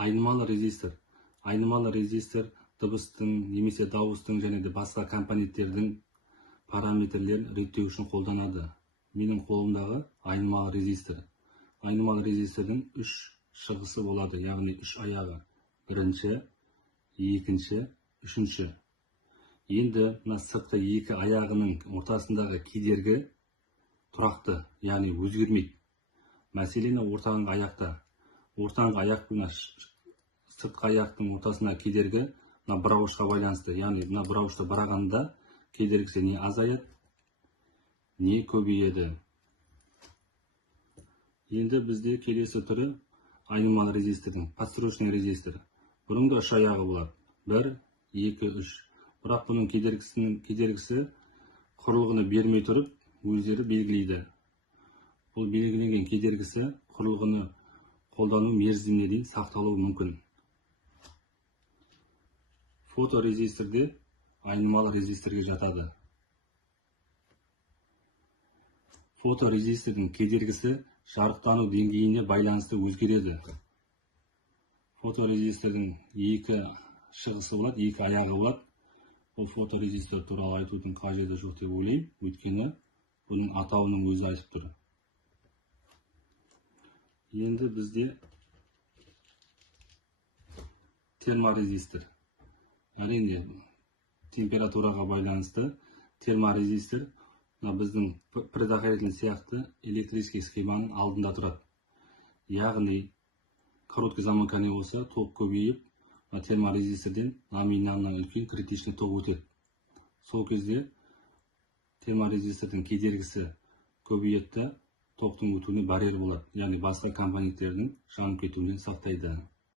Айнымалы резистор. Айнымалы резистор дыбыстың немесе дауыстың және де басқа компоненттердің параметрлерін реттеу үшін қолданады. Менің қолымдағы айнымалы резистор. Айнымалы резистордың 3 шығысы болады, яғни 3 аяғы. Бірінші, екінші, үшінші. Енді мына сыртқы екі аяғының ортасындағы кедергі тұрақты, яғни өзгермейді. Мәселені ортаңғы аяқта. Ортаңғы аяқ сыртқы аяқтың ортасына кедергі бұрауышқа байланысты, яғни бұрауышты бұрағанда кедергісі не азаяды, не көбейеді. Енді бізде келесі түрі айнымалы резистордың подстрочный резистор. Бұның да 3 аяғы болады. 1, 2, 3. Бірақ бұның кедергісі құрылғыны бермей тұрып, өздері белгілейді. Бұл белгіленген кедергісі құрылғыны қолдану мерзіміне дейін сақталуы мүмкін. Фоторезисторде айнымалы резисторге жатады. Фоторезистордың кедергісі жарықтану деңгейіне байланысты өзгереді. Фоторезистордың 2 шығысы болады, 2 аяғы болады. Бұл фоторезистор туралы айтудың қажеті жоқ деп ойлаймын, өйткені бұның атауының өзі айтып тұр. Енді бізде терморезистор. Әрине, температураға байланысты терморезистор біздің предохранитель сияқты электрический схеманың алдында тұрады. Яғни, короткий замыкание болса, ток көбейіп, терморезисторден номиналынан үлкен критичный ток өтеді. Сол кезде терморезистордың кедергісі көбейеді, токтың өтуіне барьер болады, яғни басқа компоненттердің жанып кетуінен сақтайды.